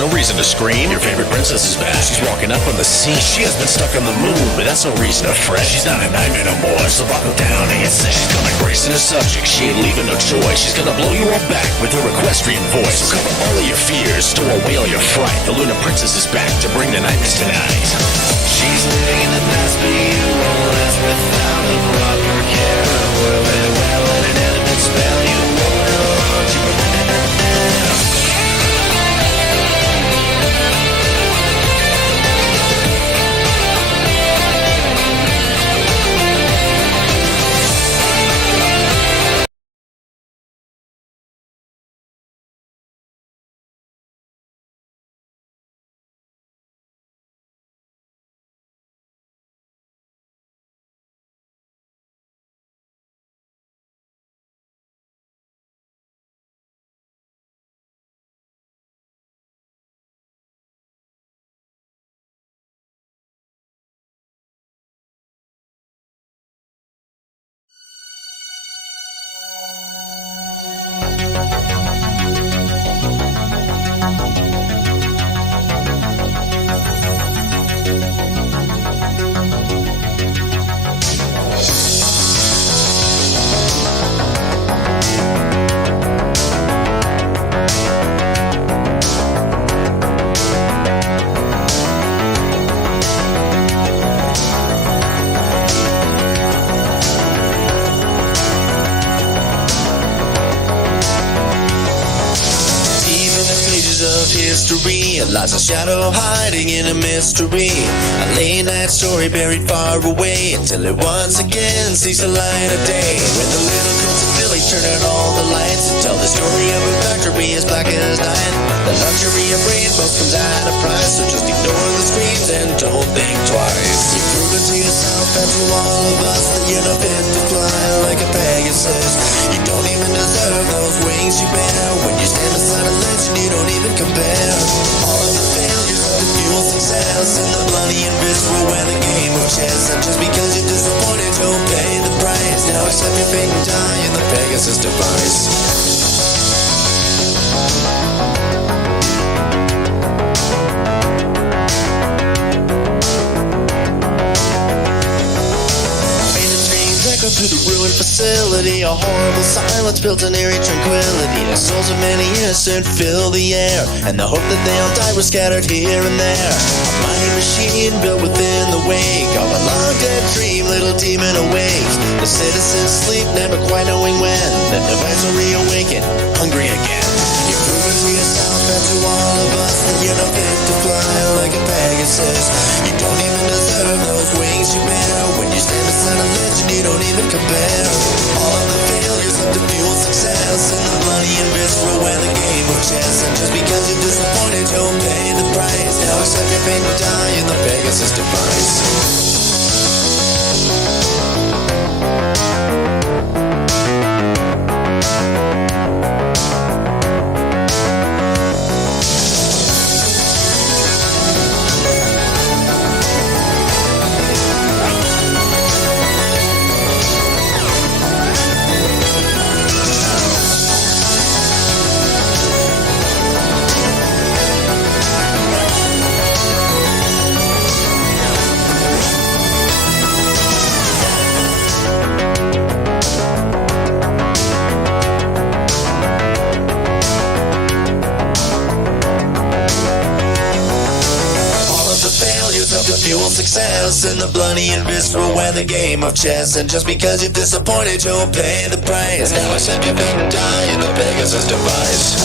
no reason to scream. Your favorite princess is back. She's walking up on the scene. She has been stuck on the moon, but that's no reason to fret. She's not a nightmare no more, so buckle down and get set. She's gonna grace in her subject. She ain't leaving no choice. She's gonna blow you all back with her equestrian voice. So cover all of your fears, stow away all your fright. The Luna Princess is back to bring the nightmares tonight. She's living in the past, but you won't last without a proper care. A world very well and an intimate spell. You won't know what you history, lies a shadow hiding in a mystery. A late night story buried far away until it once again sees the light of day. When the little girls in Philly turn out all the lights and tell the story of a factory as black as night. The luxury of rainbows comes at a price, so just ignore the screens and don't think twice. You prove it to yourself and to all of us that you're not fit to fly like a Pegasus. You don't even deserve those wings you bear. When you stand beside a legend, you don't even compare. All of the failures of the fuel success and the bloody and visceral win the game of chess. And just because you're disappointed, don't pay the price. Now accept your fate and die in the Pegasus device. To the ruined facility, a horrible silence built an eerie tranquility. The souls of many innocent fill the air, and the hope that they all die were scattered here and there. A mighty machine built within the wake of a long dead dream, little demon awake. The citizens sleep, never quite knowing when the device will reawaken, hungry again. You prove it to yourself and to all of us that you're not fit to fly like a Pegasus. You don't even deserve those wings you bear. When you stand beside a legend, you don't even compare. All of the failures of the fuel success and the bloody and visceral win the game of chess. And just because you're disappointed, don't pay the price. Now accept your fate and die in the Pegasus device. The fuel success and the bloody and visceral win the game of chess. And just because you're disappointed, you'll pay the price. Now accept your fate and die in the Pegasus device.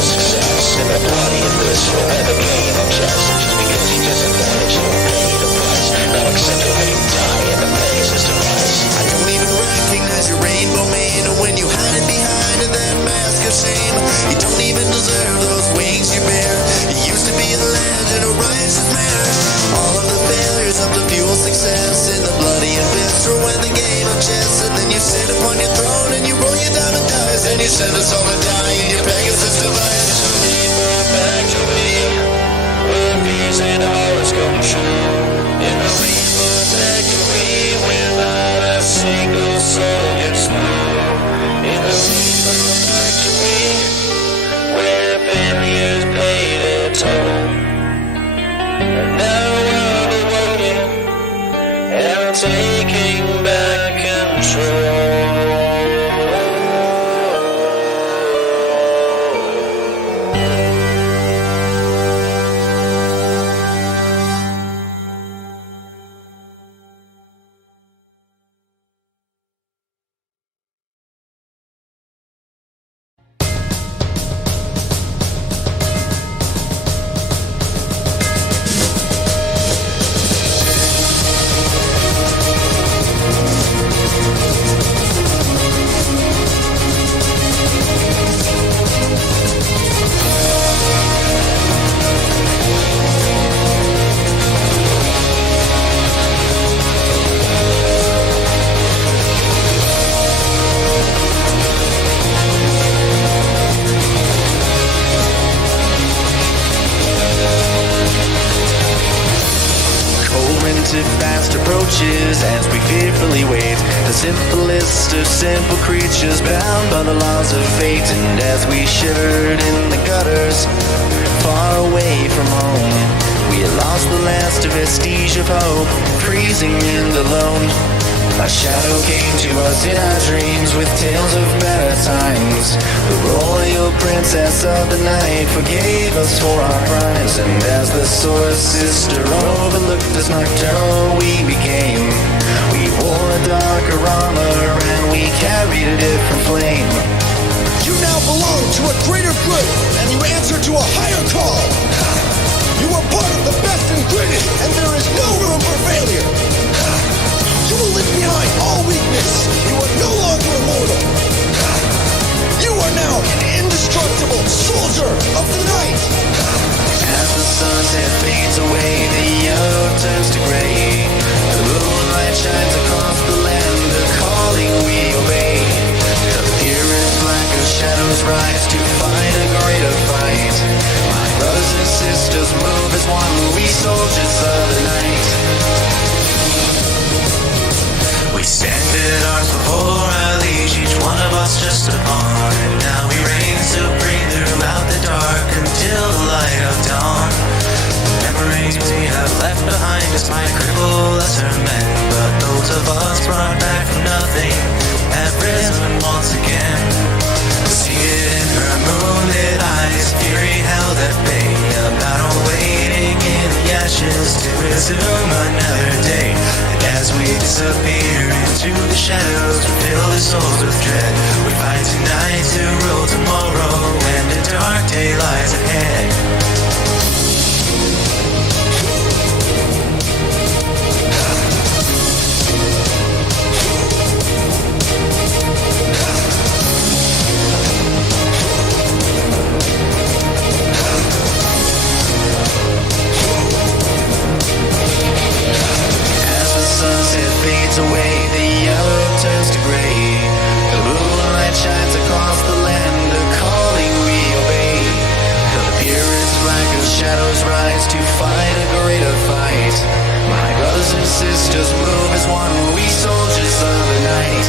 Success in the body of this forever game. chest, because he disadvantage you and pay the price. Now accept to let him die in the Pegasus device. I don't even recognize your rainbow mane when you hide it behind that mask of shame. You don't even deserve those wings you bear. You used to be a legend, a righteous man. All of the failures up to fuel success in the bloody abyss, or when the game of chess. And then you sit upon your throne and you roll your diamond dice, and you send us all to die in your Pegasus device. Back to me, where peace and hearts come true. In the rainbow factory, without a single soul gets through. In the rainbow factory, where failures paid their toll. And now I'm awoken, and I'm taking back control. Fast approaches as we fearfully wait. The simplest of simple creatures, bound by the laws of fate. And as we shivered in the gutters, far away from home, we lost the last vestige of hope, freezing and alone. A shadow came to us in our dreams with tales of better times. The royal princess of the night forgave us for our crimes. And as the Sword Sister overlooked us nocturnal we became, we wore a darker armor and we carried a different flame. You now belong to a greater good, and you answer to a higher call. You are part of the best and greatest, and there is no room for failure. You will leave behind all weakness. You are no longer immortal. You are now an indestructible soldier of the night. As the sunset fades away, the yellow turns to gray. The moonlight shines across the land, the calling we obey. The purest black of shadows rise to fight a greater fight. My brothers and sisters move as one, we soldiers of the night. We stand at arms before our liege, each one of us just a pawn. And now we reign supreme throughout the dark until the light of dawn. The memories we have left behind us might cripple lesser men, but those of us brought back from nothing have risen once again. See it in her moonlit eyes, fury held at bay, a battle waiting in the ashes to resume another day. And as we disappear into the shadows, we fill the souls with dread. We fight tonight to rule tomorrow when the dark day lies ahead. Sunset fades away, the yellow turns to gray. The moonlight shines across the land, a calling we obey. The purest black of shadows rise to fight a greater fight. My brothers and sisters move as one, we soldiers of the night.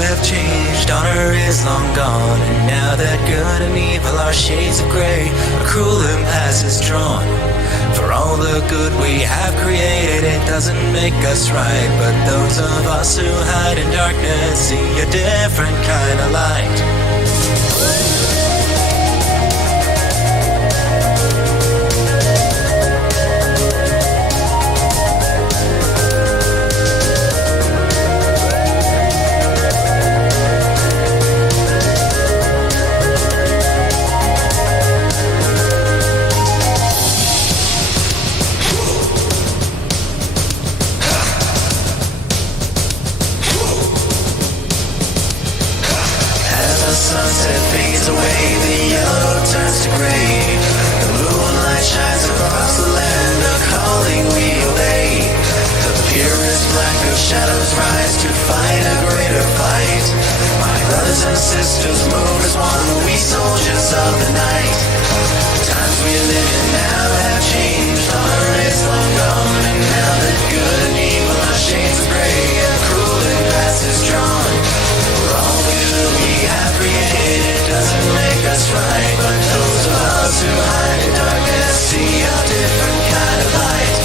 have changed, honor is long gone, and now that good and evil are shades of gray, a cruel impasse is drawn. For all the good we have created, it doesn't make us right, but those of us who hide in darkness see a different kind of light. The sunset fades away, the yellow turns to gray. The moonlight shines across the land, a calling we obey. The purest black of shadows rise to fight a greater fight. My brothers and sisters move as one, we soldiers of the night. The times we live in now have changed, honor is long gone, and now that good and evil are shades of gray, a cruel impasse is drawn. For all the good we have created, it doesn't make us right, but those of us who hide in darkness see a different kind of light.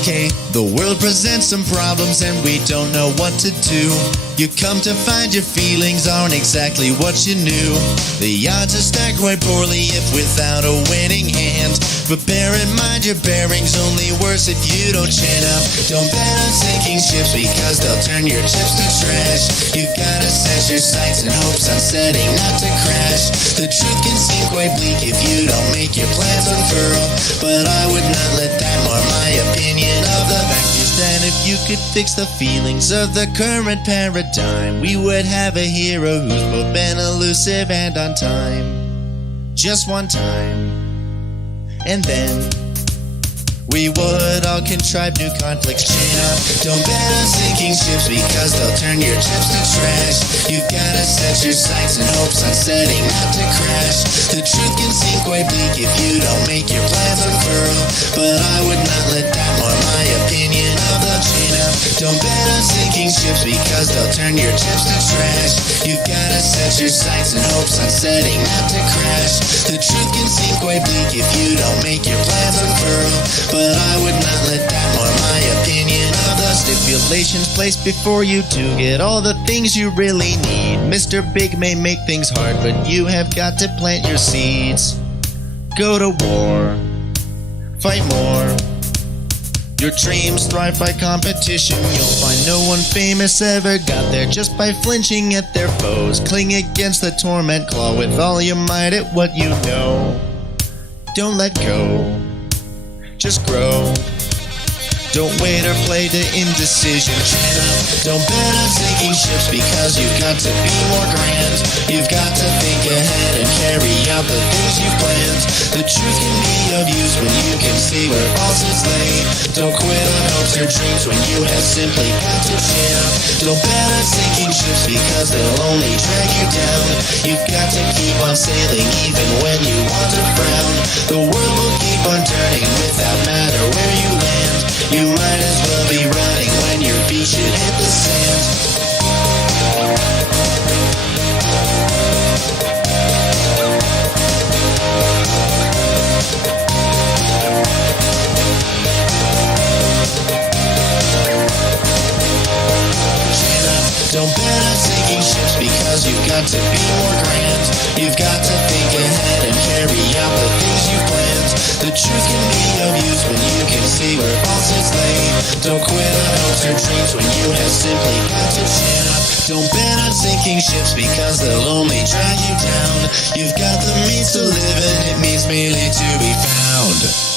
Okay, the world presents some problems and we don't know what to do. You come to find your feelings aren't exactly what you knew. The odds are stacked quite poorly if without a winning hand. But bear in mind your bearing's only worse if you don't chin up. Don't bet on sinking ships because they'll turn your chips to trash. You gotta set your sights and hopes on setting not to crash. The truth can seem quite bleak if you don't make your plans unfurl, but I would not let that mar my opinion. Of the fact is that if you could fix the feelings of the current paradigm, we would have a hero who's both been elusive and on time. Just one time. And then we would all contrive new conflicts. Chin up, don't bet on sinking ships because they'll turn your chips to trash. You've gotta set your sights and hopes on setting not to crash. The truth can seem quite bleak if you don't make your plans unfurl, but I would not let that mar my opinion of the chin up. Don't bet on sinking ships because they'll turn your chips to trash. You've gotta set your sights and hopes on setting not to crash. The truth can seem quite bleak if you don't make your plans unfurl, but I would not let that mar my opinion of the stipulations placed before you to get all the things you really need. Mr. Big may make things hard, but you have got to plant your seeds. Go to war, fight more. Your dreams thrive by competition. You'll find no one famous ever got there just by flinching at their foes. Cling against the torment claw with all your might at what you know. Don't let go, just grow. Don't wait or play to indecision. Chin up, don't bet on sinking ships because you've got to be more grand. You've got to think ahead and carry out the things you planned. The truth can be of use when you can see where falsehoods lay. Don't quit on hopes or dreams when you have simply got to chin up. Don't bet on sinking ships because they'll only drag you down. You've got to keep on sailing even when you want to frown. The world will keep on turning without matter where you land. You might as well be running when your feet should hit the sand. Don't bet on sinking ships because you've got to be more grand. You've got to think ahead and carry out the things you planned. The truth can see where falsehoods lay. Don't quit on hopes or dreams when you have simply got to chin up. Don't bet on sinking ships because they'll only drag you down. You've got the means to live and it means merely to be found.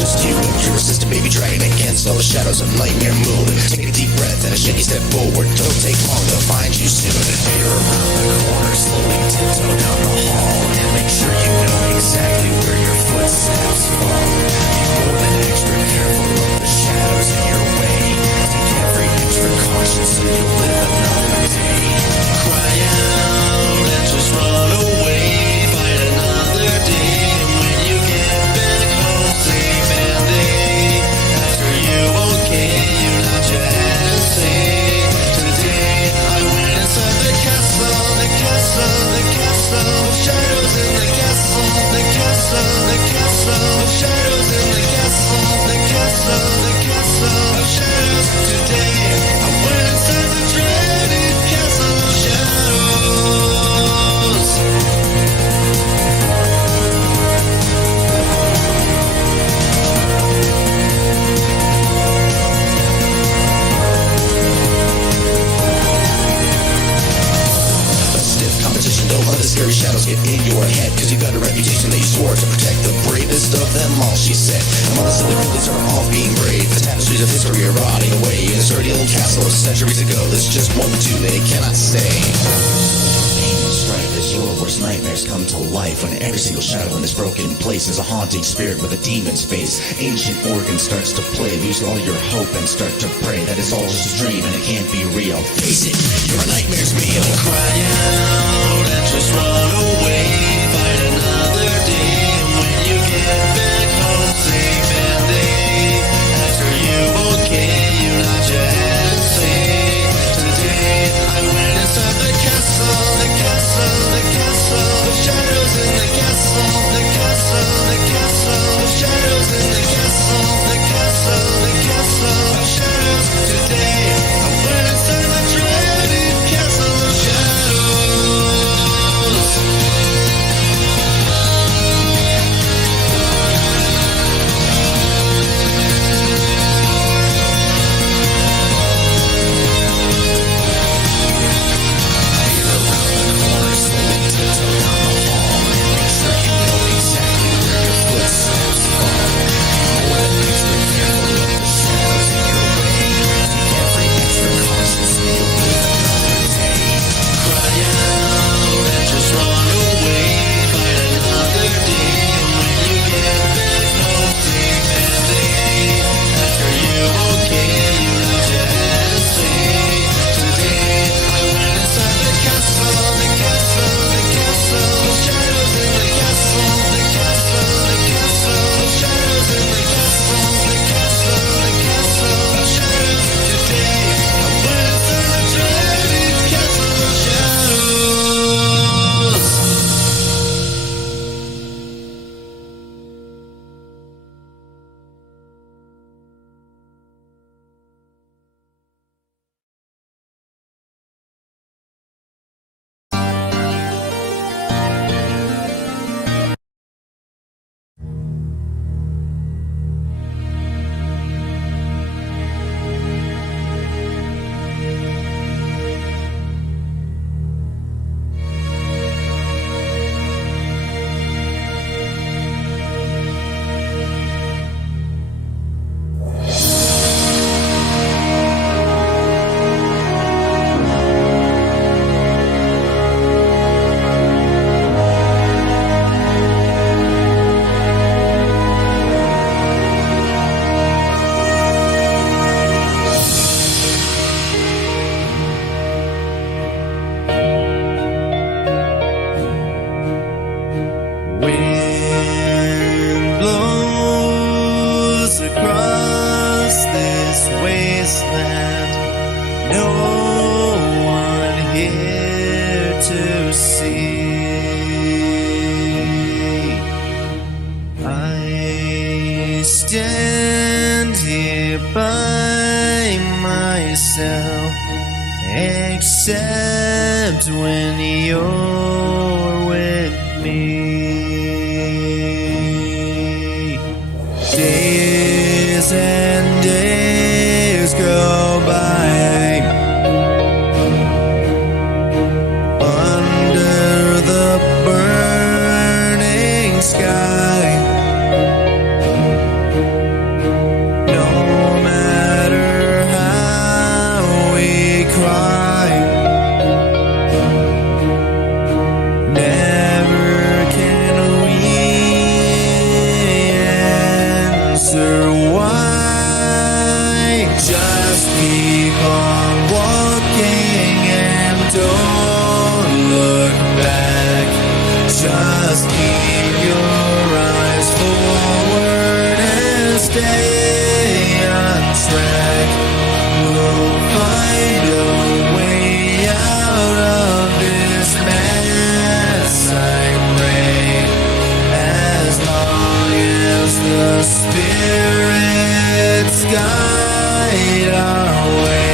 Just you and your assistant baby dragon against all the shadows of nightmare moon. Take a deep breath and a shaky step forward. Don't take long, they'll find you soon. Veer around the corner, slowly tiptoe down the hall, and make sure you know exactly where your footsteps fall. Be more than extra careful of the shadows in your way. Take every extra caution so you'll live another day. Cry out and just run away. Fight another day. And when you get back home safe and they ask, are you okay? You nod your head and say, today I went inside the castle, the castle, the castle of shadows in the castle, the castle, the castle of shadows in the castle, the castle, the castle of shadows. Today I went inside the dreaded castle of shadows. Don't let the scary shadows get in your head, cause you got a reputation that you swore to protect the bravest of them all, she said. And while the silly buildings are all being brave, the tapestries of history are rotting away in a sturdy old castle of centuries ago. There's just one or two they cannot stay. Pain and strife as your worst nightmares come to life, when every single shadow in this broken place is a haunting spirit with a demon's face. Ancient organ starts to play, lose all your hope and start to pray that it's all just a dream and it can't be real. Face it, your nightmare's meal. Cry out and just run away. Fight another day. And when you get back home safe and they ask, are you okay? You nod your head and say, today I went inside the castle, the castle, the castle of shadows in the castle, the castle, the castle of shadows in the castle, the castle, the castle of shadows. Today I went inside the dreaded castle of shadows. wasteland. No one here to see. I stand here by myself, except when you're with me. Days and days go by under the burning sky. No matter how we cry, never can we answer why. Just keep on walking and don't look back. Just keep your eyes forward and stay on track. We'll find a way out of this mess, I pray, as long as the spirits guide our way.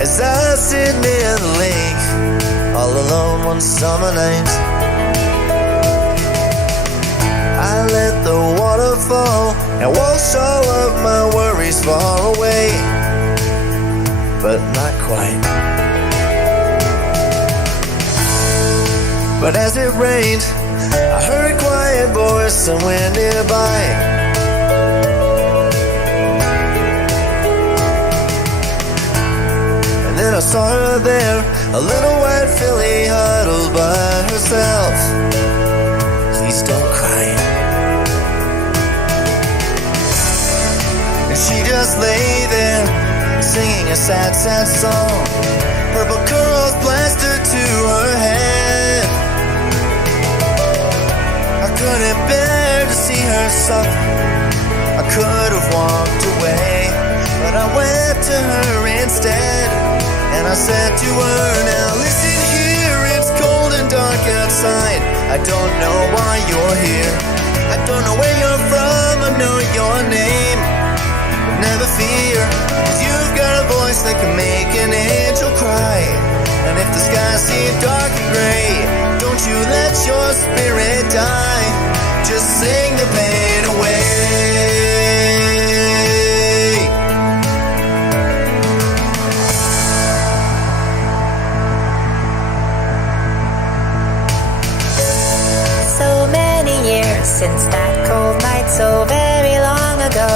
as I sit near the lake, all alone one summer night. I let the water fall and wash all of my worries far away, but not quite. But as it rained, I heard a quiet voice somewhere nearby. And then I saw her there, a little white filly huddled by herself. Please don't cry. And she just lay there, singing a sad, sad song. Purple curls plastered to her head. I couldn't bear to see her suffer. I could have walked away, but I went to her instead. And I said to her, now listen here, it's cold and dark outside. I don't know why you're here. I don't know where you're from, I know your name. But never fear, 'cause you've got a voice that can make an angel cry. And if the skies seem dark and gray, don't you let your spirit die. Just sing the pain away. So many years since that cold night so very long ago.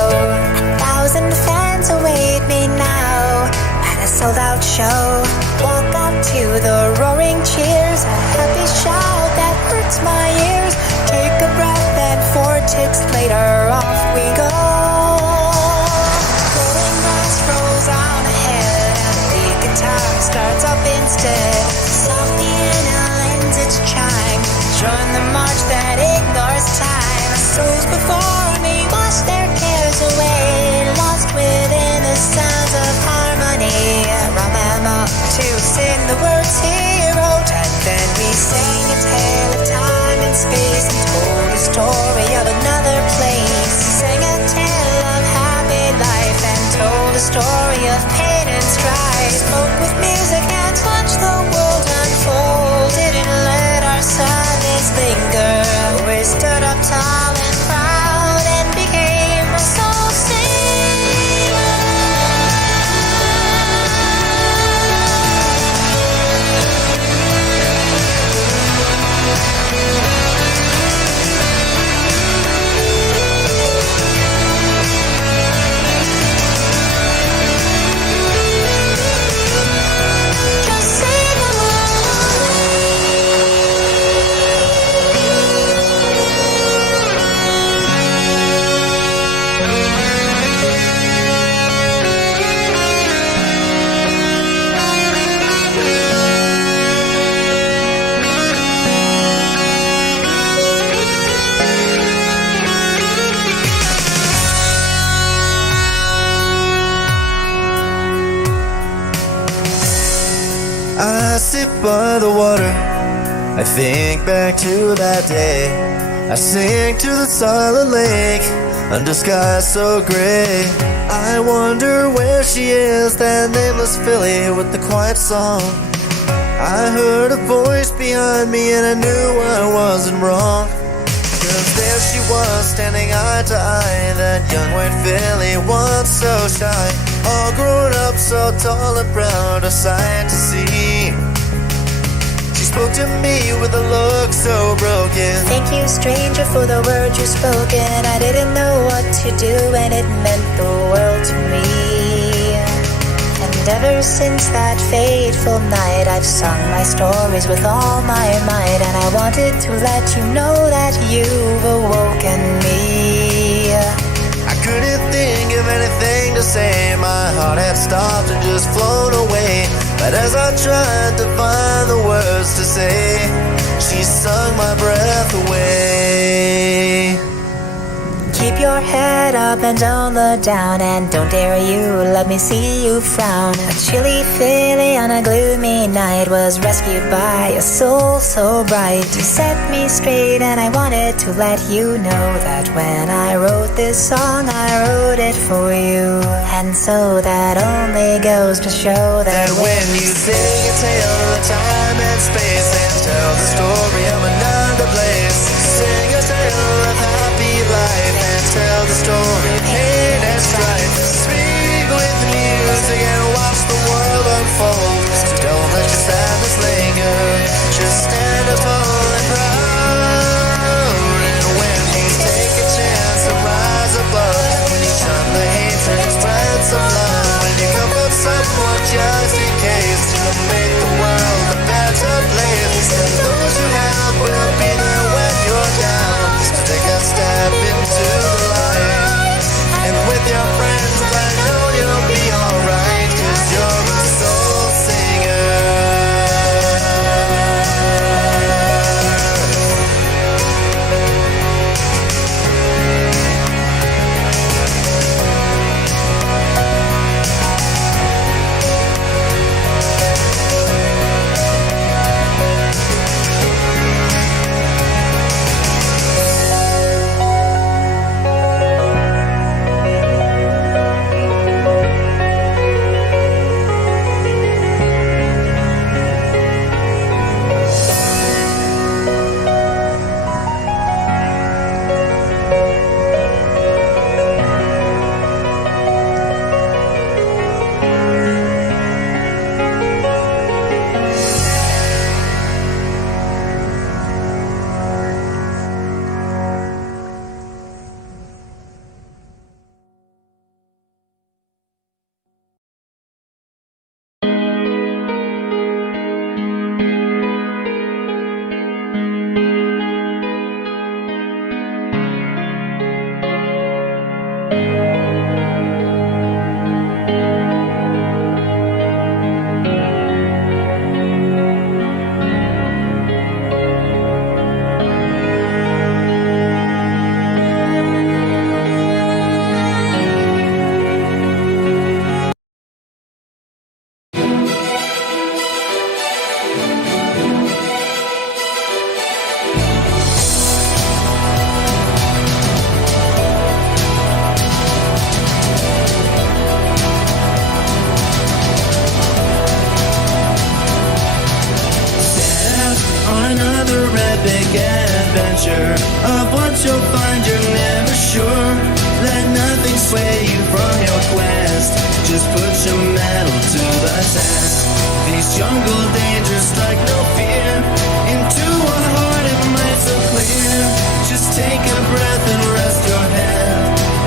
1,000 fans await me now at a sold-out show. Walk up to the roaring cheers, a happy shout that hurts my ears. Take a breath and 4 ticks later off we go. Rolling brass rolls on ahead and the guitar starts up instead. Soft piano lends its chime, join the march that ignores time. Souls before me wash their cares away, lost within the sounds of harmony. Round them up to sing the words he wrote, and then we sang a tale of time and space, and told a story of another place. Sang a tale of happy life and told a story of pain and strife. Spoke with music and watched the world unfold. Didn't let our sadness linger. We stood up tall and proud and became a soul singer. Just sing I sit by the water, I think back to that day. I sing to the silent lake, under skies so gray. I wonder where she is, that nameless filly with the quiet song. I heard a voice behind me and I knew I wasn't wrong. 'Cause there she was, standing eye to eye, that young white filly once so shy. All grown up, so tall and proud, a sight to see. She spoke to me with a look so broken. Thank you, stranger, for the words you spoken. I didn't know what to do, and it meant the world to me. And ever since that fateful night, I've sung my stories with all my might. And I wanted to let you know that you've awoken me. I couldn't think of anything to say, my heart had stopped and just flown away. But as I tried to find the words to say, she sung my breath away. Keep your head up and don't look down, and don't dare you let me see you frown. A chilly filly on a gloomy rainy night was rescued by a soul so bright to set me straight, and I wanted to let you know that when I wrote this song, I wrote it for you. And so that only goes to show that when you sing a tale of time and space and tell the story of another place, sing a tale of happy life and tell the story of pain and strife. Speak with the music and watch the world unfold. So don't let your sadness linger, just stand up tall and proud. And when you take a chance to rise above, when you shun the hatred and spread some love, when you comfort someone just in case, to make the world a better place. And those who help will be there when you're down, so take a step into the light. And with your friends I know you'll be alright, 'cause you're a soul singer. Of what you'll find, you're never sure. Let nothing sway you from your quest. Just put your metal to the test. These jungle dangers strike no fear. Into a heart it might so clear. Just take a breath and rest your head,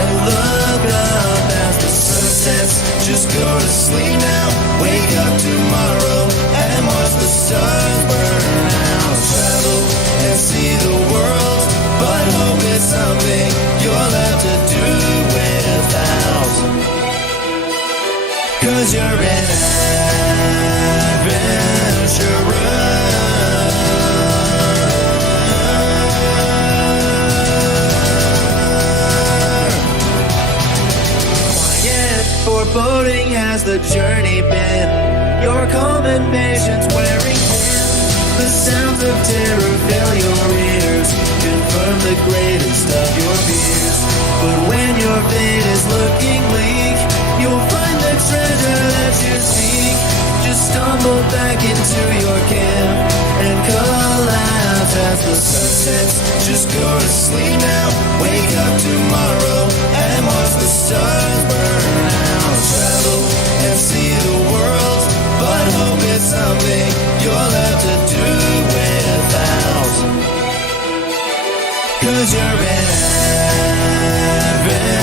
and look up as the sun sets. Just go to sleep now, wake up tomorrow, and watch the stars burn out. Travel and see the world, but hope it's something you'll have to do without. 'Cause you're an adventurer. Quiet foreboding has the journey been. Your calm and patience wearing thin. The sounds of terror fill your ears, confirm the greatest of your fears. But when your fate is looking bleak, you'll find the treasure that you seek. Just stumble back into your camp and collapse as the sun sets. Just go to sleep now, wake up tomorrow, and watch the stars burn out. Travel and see the world, but hope it's something you'll have to do without. 'Cause you're an adventurer.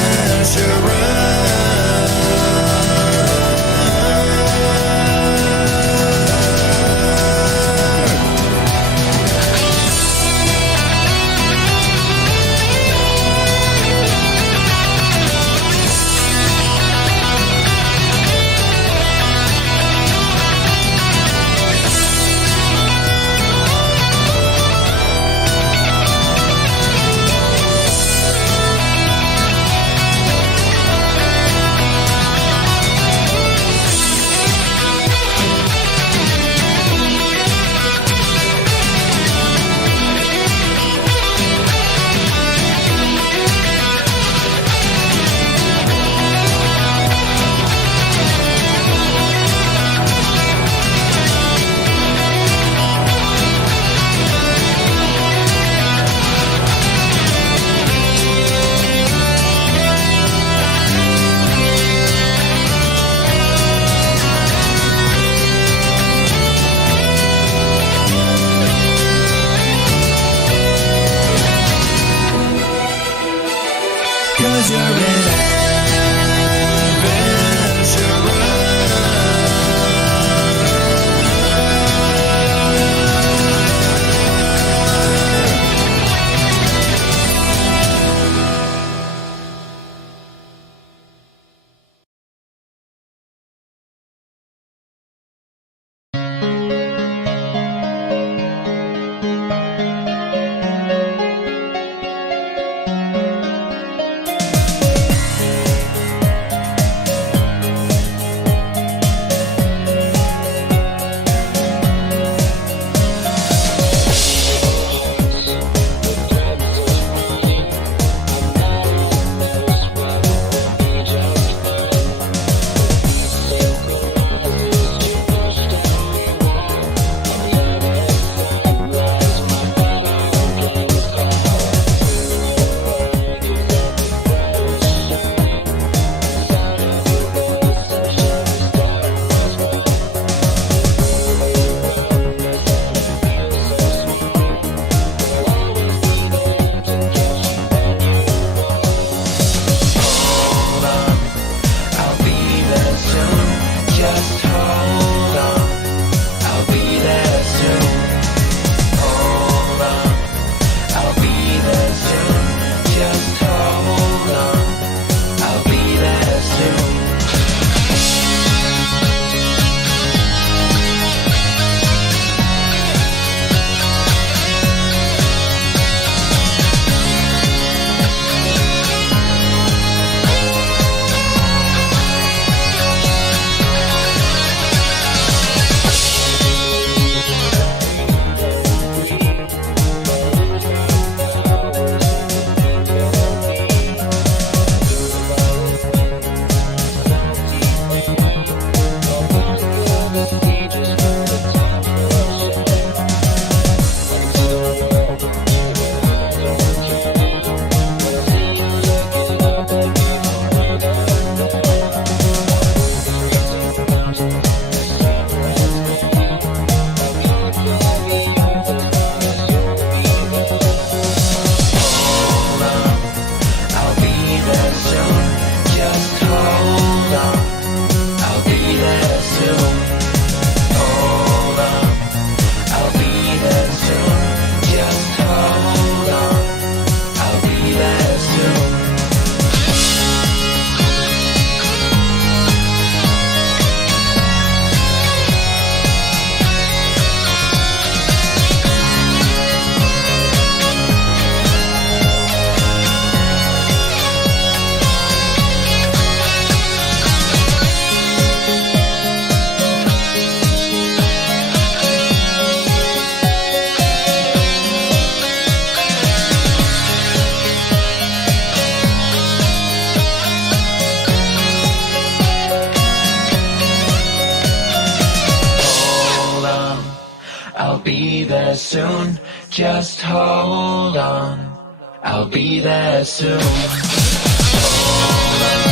I'll be there soon, just hold on. I'll be there soon. Hold on.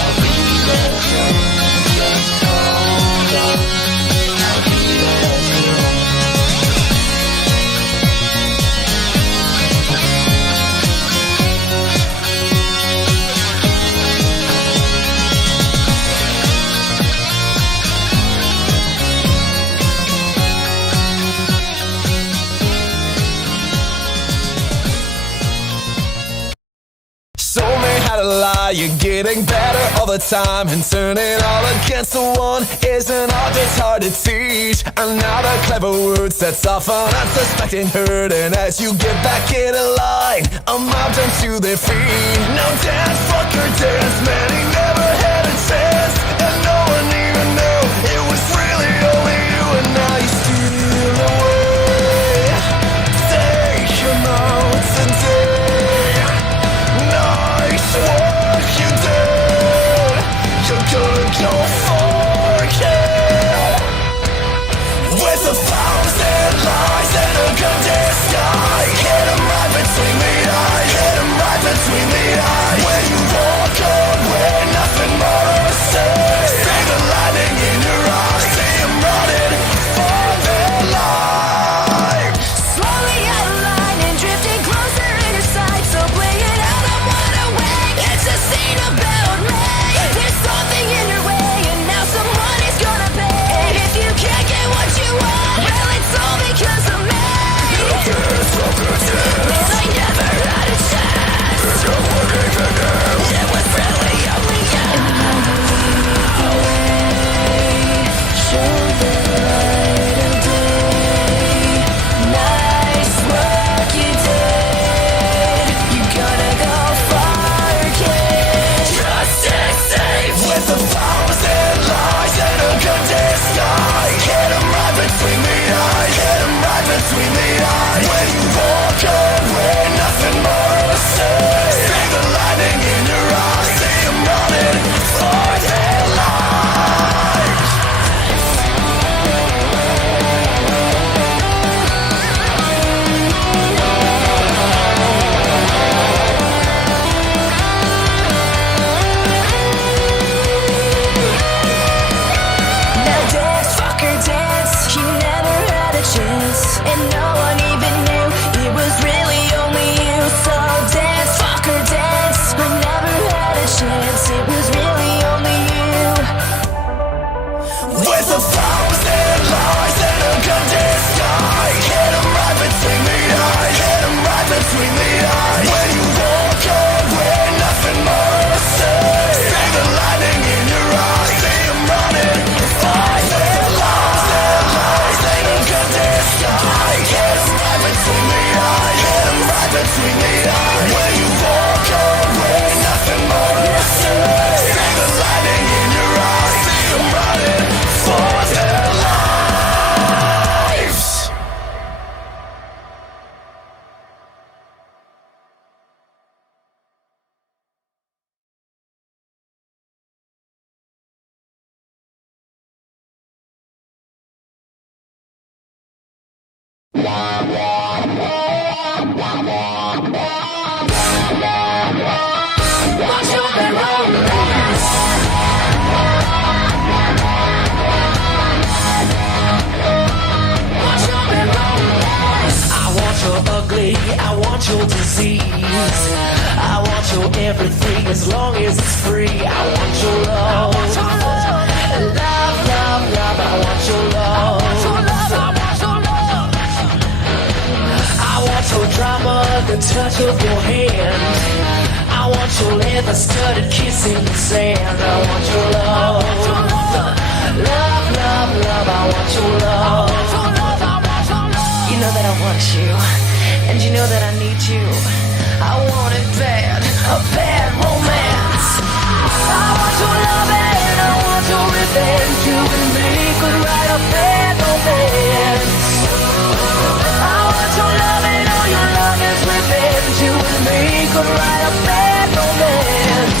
I'll be there soon, just hold on. I'll be there soon. Soulmate had a lie, you're getting better all the time, and turning all against the one isn't art that's hard to teach. Another clever word sets off an unsuspecting hurt, and as you get back in line, a mob jumps to their feet. Now dance, fucker, dance, man, he never had a chance, and no one even knew it was really only you, and now you steal away. Take him out today. Nice work you did. You're gonna go for it. With 1,000 lies and a gun disguise, hit 'em right between the eyes. Hit 'em right between the eyes. When you walk away, nothing more to say. See the lightning in your eyes. See 'em running for their lives. Slowly out of line and drifting closer in your sight. So play it out, I wanna wait. It's a scene about me. There's something in your way, and now someone is gonna pay. And if you can't get what you want, well, it's all because of me. And I never had a chance. It was really only you. Show the light of day. Nice work you did. You gotta go far, kid. Just stay safe with 1,000 lies and a gun disguise. Hit 'em right between the eyes. Hit 'em right between the eyes. When you walk away, nothing more to say. See the lightning in your eyes. See 'em running for their lives. Now dance, fucker, dance. You never had a chance, and no one even knew it was really only you. So dance, fucker, dance. I never had a chance. It was really only you. With 1,000 lies and a gun disguise. Hit 'em right between the eyes. Hit 'em right between the eyes. When you walk away, nothing more to say. See the lightning in your eyes. See 'em running for their lives. Lies and a gun disguise. Hit 'em right between the eyes. Hit 'em right between the eyes. When you walk away, nothing more to say. See the lightning in your eyes. See 'em running for their lives. I want your ugly, I want your disease. I want your everything as long as it's free. I want your love. Love, love, love, I want your love. I want your drama, the touch of your hand. I want your leather-studded kiss in the sand. I want your love. Love, love, love, I want your love. You know that I want you, and you know that I need you. I want it bad, a bad romance. I want your love and I want your revenge. You and me could write a bad romance. I want your love and all your longest revenge. You and me could write a bad romance.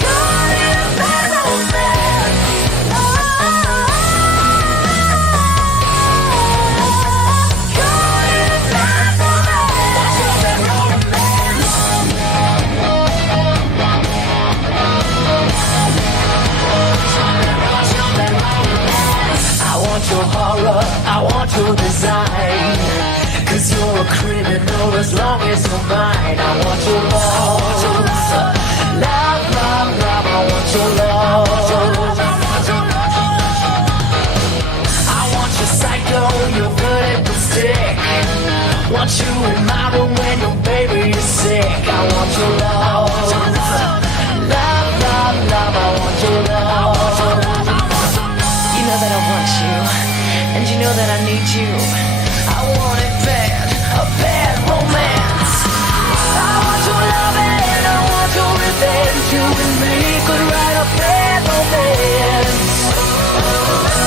Could write a bad romance. your design. Cause you're a criminal as long as you're mine. I want your love. Love, love, love, I want your love. I want your psycho, your vertical stick. Want you in my room when your baby is sick. I want your love. Love, love, love, I want your love. You know that I want you, and you know that I need you. I want it bad, a bad romance. I want your love and I want your revenge. You and me could write a bad romance.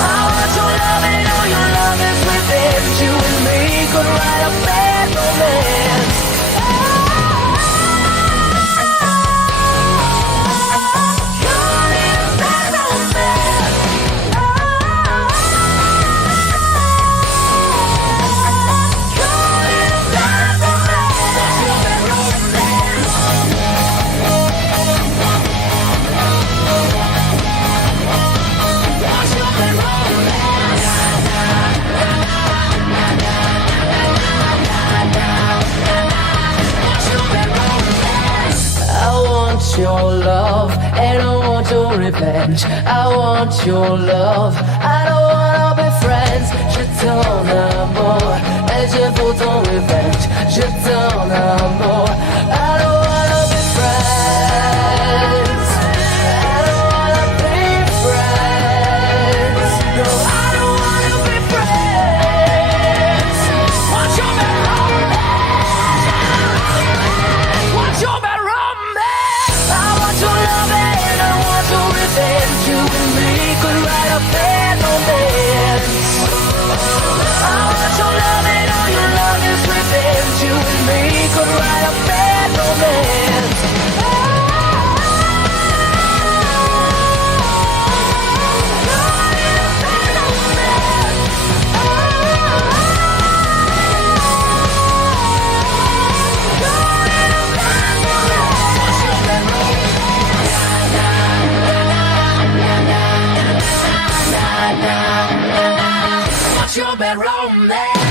I want your love and all your love is revenge. You and me could write a bad romance. Your love, and I want your revenge. I want your love. I don't wanna be friends. Je t'en amour, et je veux ton revenge. Je t'en amour. I don't wanna be friends. I don't wanna be friends. No, I don't wanna be friends. Want your bad romance. Want your bad romance. I want your love and I want your revenge. You and me could write a bad romance. I want your love and all your love is revenge. You and me could write a bad romance. What's your bad romance?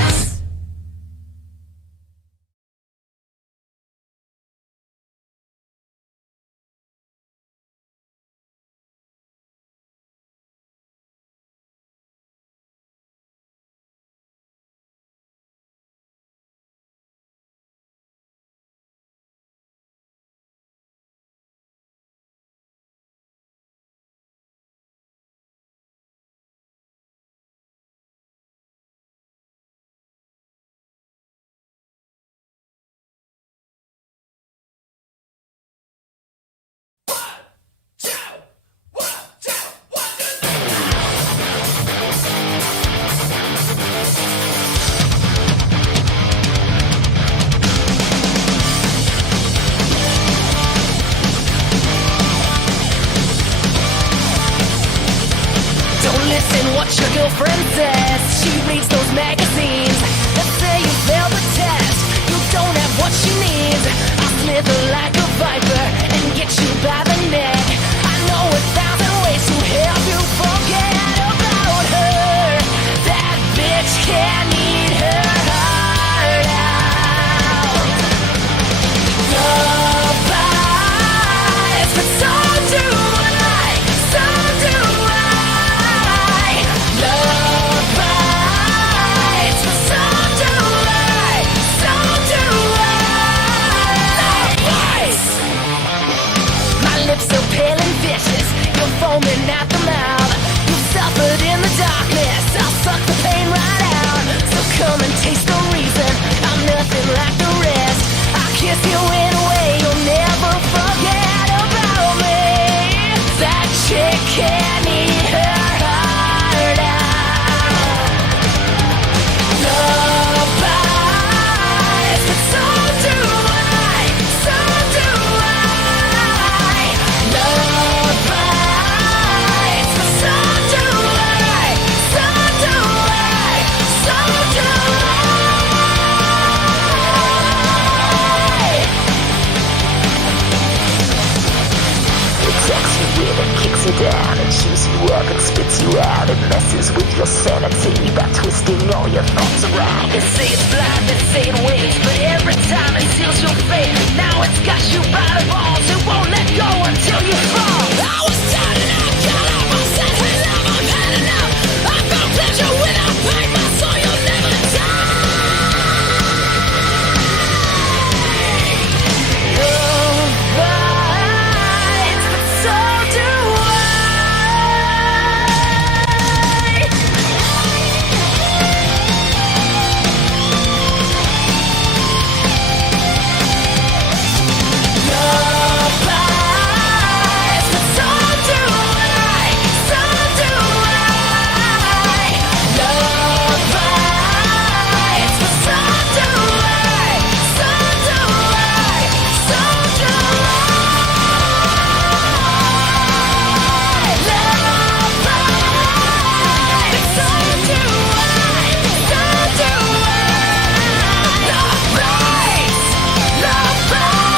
Listen what your girlfriend says. She reads those magazines that say you failed the test. You don't have what she needs. I'll slither like a viper and get you by the neck. I know 1,000 ways to help you forget about her. That bitch can't eat her heart out. Love bites, but so do I. So do I. Love bites, but so do I. So do I. Love bites. My lips are pale and vicious. You're foaming at the mouth. You suffered in the darkness. I'll suck the pain right out. So come and taste the reason I'm nothing like the rest. I'll kiss you in a way you'll never forget about me. That chick can't eat her heart out. Love bites, but so do I. So do I. Love bites, but so do I. So do I. So do I. It sucks you with and kicks takes you down and chews you up and spits you out and messes with your sanity by twisting all your thoughts around. They say it's blind, they say it waits, but every time it seals your fate. Now it's got you by the balls, it won't let go until you fall. I was down and I got up, I said, hey love, I've had enough. I found pleasure without pain, my soul, you'll never die. Love bites, but so do Love bites, but so do I. So do I. Love bites, but so do I. So do I. So do I. Love bites, so do I. So do I. Love bites. Love bites.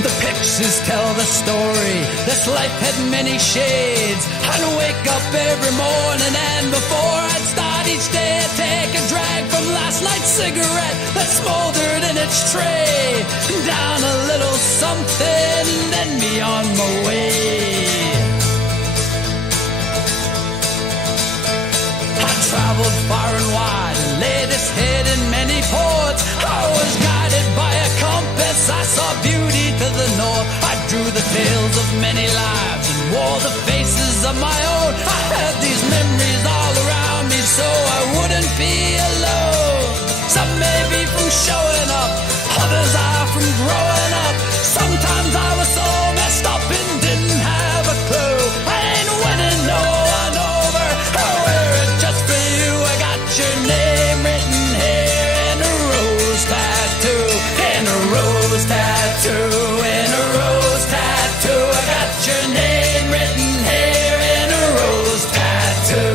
The pictures tell the story. This life had many shades. I'd wake up every morning and before I'd start each day, I'd take a drag from last night's cigarette that smoldered in its tray. Down a little something, then be on my way. I traveled far and wide and laid its head in many ports. I was guided by a compass, I saw beauty to the north. I drew the tales of many lives and wore the faces of my own. I had these memories all around me so I wouldn't be alone. Some may be from showing up, others are from growing up. Sometimes I was so messed up and didn't have a clue. I ain't winning no one over, I wear it just for you. I got your name written here in a rose tattoo. In a rose tattoo, in a rose tattoo. I got your name written here in a rose tattoo.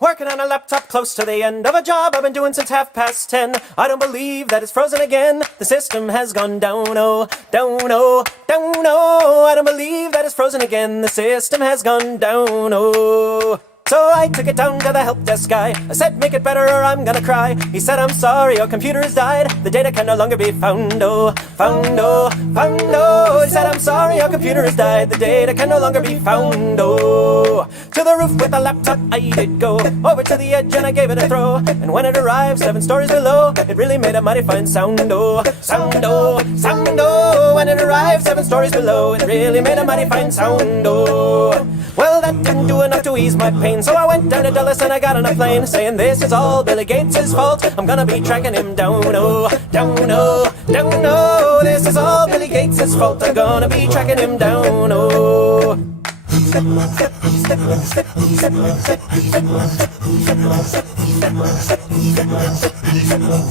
Working on a laptop close to the end of a job I've been doing since 10:30. I don't believe that it's frozen again. The system has gone down, oh, down, oh, down, oh. I don't believe that it's frozen again. The system has gone down, oh. So I took it down to the help desk guy. I said, make it better or I'm gonna cry. He said, I'm sorry, your computer has died. The data can no longer be found, oh, found, oh, found, oh. He said, I'm sorry, your computer has died. The data can no longer be found, oh. To the roof with the laptop I did go. Over to the edge and I gave it a throw. And when it arrived 7 stories below, it really made a mighty fine sound, oh, sound, oh, sound, oh. When it arrived 7 stories below, it really made a mighty fine sound, oh. Well, that didn't do enough to ease my pain, so I went down to Dulles and I got on a plane, saying this is all Billy Gates' fault. I'm gonna be tracking him down, oh, down, oh, down, oh. This is all Billy Gates' fault. I'm gonna be tracking him down, oh.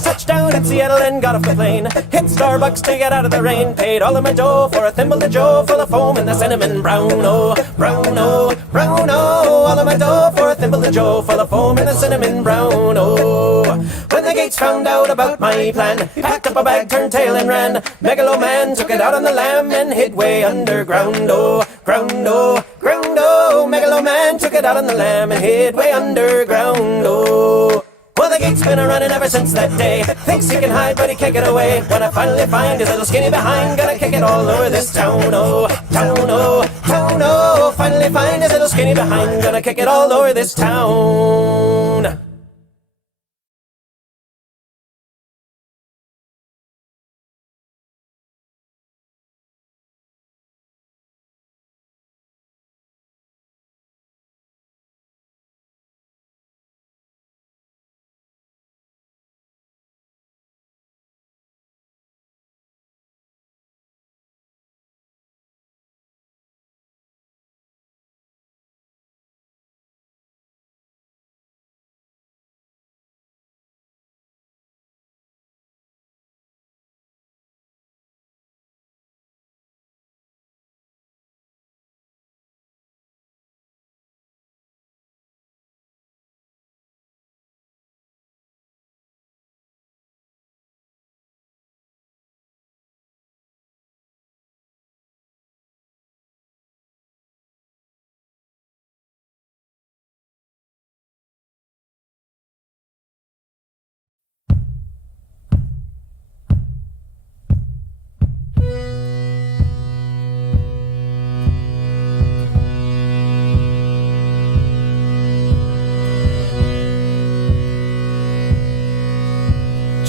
Touchdown in Seattle and got off the plane. Hit Starbucks to get out of the rain. Paid all of my dough for a thimble of joe full of foam and the cinnamon brown, oh, brown, oh, brown, oh. All of my dough for a thimble of joe full of foam and the cinnamon brown, oh. When the Gates found out about my plan, he packed up a bag, turned tail and ran. Megaloman took it out on the lam and hid way underground, oh, ground, oh, ground, oh. Megaloman took it out on the lam and hid way underground, oh. Well, the Gates been a-running ever since that day. Thinks he can hide, but he can't get away. When I finally find his little skinny behind, gonna kick it all over this town, oh, town, oh, town, oh. Finally find his little skinny behind, gonna kick it all over this town.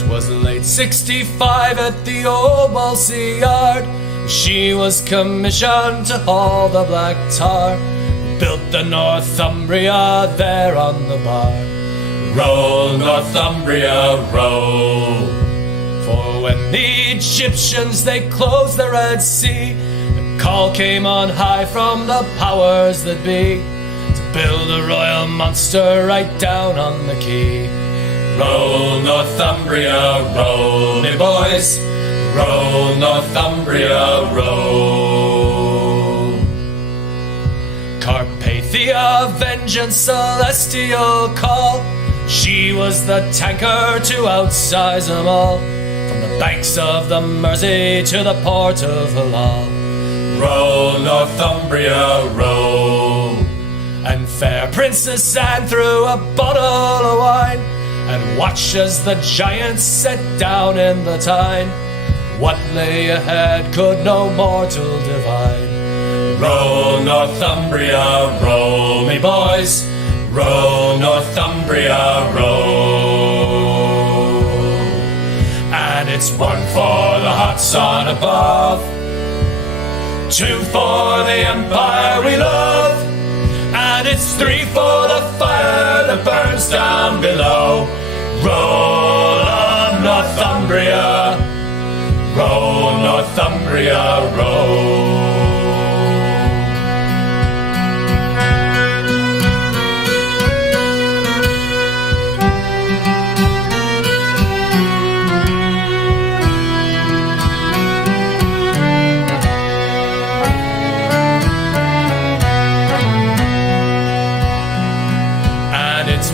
Was late 65 at the old Balsy Yard. She was commissioned to haul the black tar. Built the Northumbria there on the bar. Roll, Northumbria, roll. For when the Egyptians they closed the Red Sea, the call came on high from the powers that be to build a royal monster right down on the quay. Roll, Northumbria, roll, me boys. Roll, Northumbria, roll. Carpathia, vengeance, celestial call. She was the tanker to outsize them all. From the banks of the Mersey to the port of Halal. Roll, Northumbria, roll. And fair Princess Anne threw a bottle of wine and watch as the giants set down in the Tyne. What lay ahead could no mortal divine. Roll, Northumbria, roll, me boys. Roll, Northumbria, roll. And it's 1 for the hot sun above, 2 for the empire we love, and it's 3 for the fire that burns down below. Roll on, Northumbria. Roll, Northumbria, roll. And it's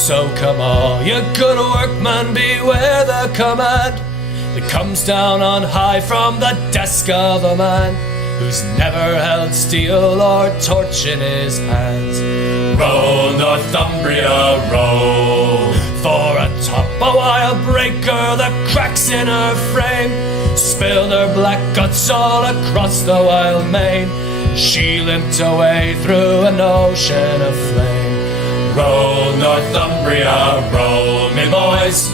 So come all you good workmen, beware the command that comes down on high from the desk of a man who's never held steel or torch in his hands. Roll, Northumbria, roll, for atop a wild breaker that cracks in her frame, spilled her black guts all across the wild main. She limped away through an ocean of flame. Roll, Northumbria, roll, me boys,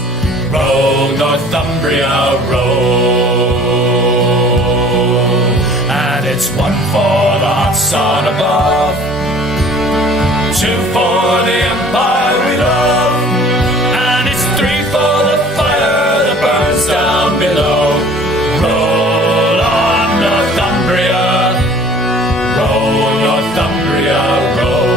roll, Northumbria, roll. And it's one for the hot sun above, two for the empire we love, and it's three for the fire that burns down below. Roll on, Northumbria, roll, Northumbria, roll.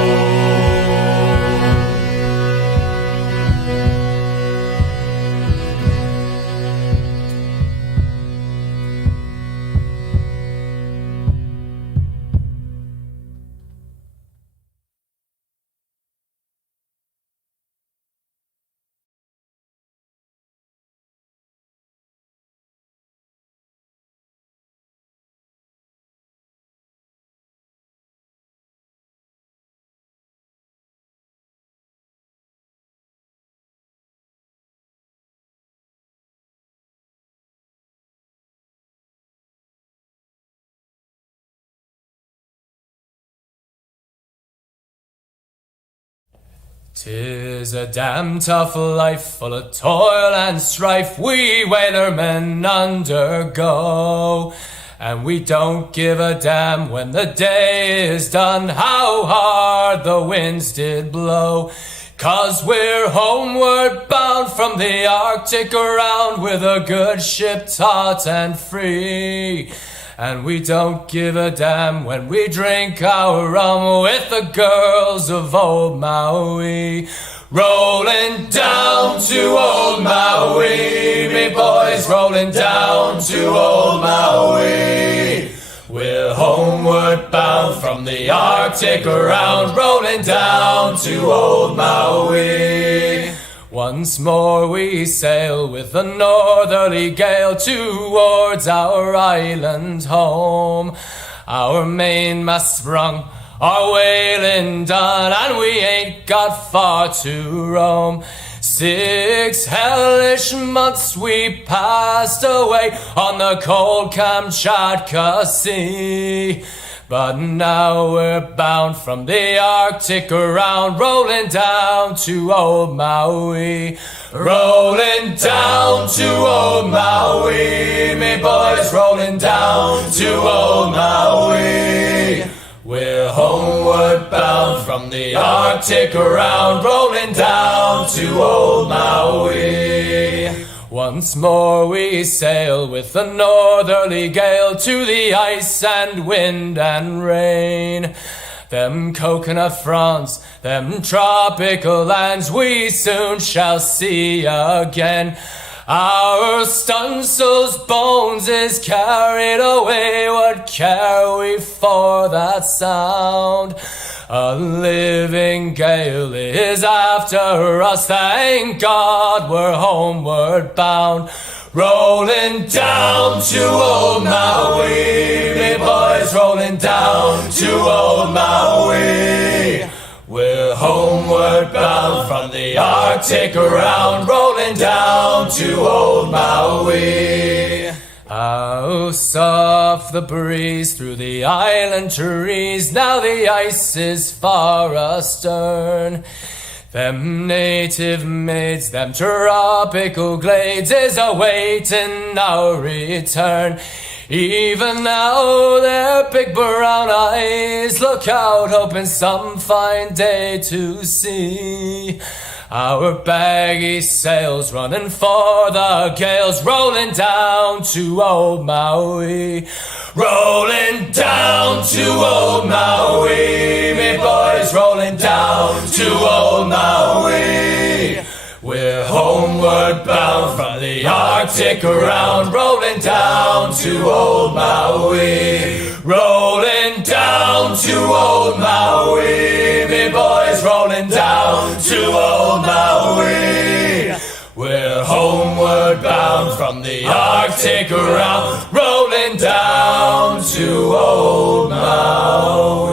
"'Tis a damn tough life, full of toil and strife, we whalermen undergo. And we don't give a damn when the day is done how hard the winds did blow. 'Cause we're homeward bound from the Arctic around, with a good ship taut and free. And we don't give a damn when we drink our rum with the girls of old Maui. Rolling down to old Maui, me boys, rolling down to old Maui. We're homeward bound from the Arctic around, rolling down to old Maui. Once more we sail with a northerly gale towards our island home. Our mainmast sprung, our whaling done, and we ain't got far to roam. 6 hellish months we passed away on the cold Kamchatka Sea. But now we're bound from the Arctic around, rolling down to old Maui. Rolling down to old Maui, me boys, rolling down to old Maui. We're homeward bound from the Arctic around, rolling down to old Maui. Once more we sail with a northerly gale to the ice and wind and rain. Them coconut fronts, them tropical lands we soon shall see again. Our stunsail's bones is carried away, what care we for that sound? A living gale is after us, thank God we're homeward bound. Rolling down to old Maui, me boys, rolling down to old Maui. We're homeward bound from the Arctic around, rolling down to old Maui. How soft the breeze through the island trees, now the ice is far astern. Them native maids, them tropical glades is awaiting our return. Even now their big brown eyes look out, hoping some fine day to see our baggy sails running for the gales, rolling down to old Maui. Rolling down to old Maui, me boys, rolling down to old Maui. We're homeward bound from the the Arctic around, rolling down to old Maui. Rolling down to old Maui, me boys rolling down to old Maui. We're homeward bound from the Arctic around, rolling down to old Maui.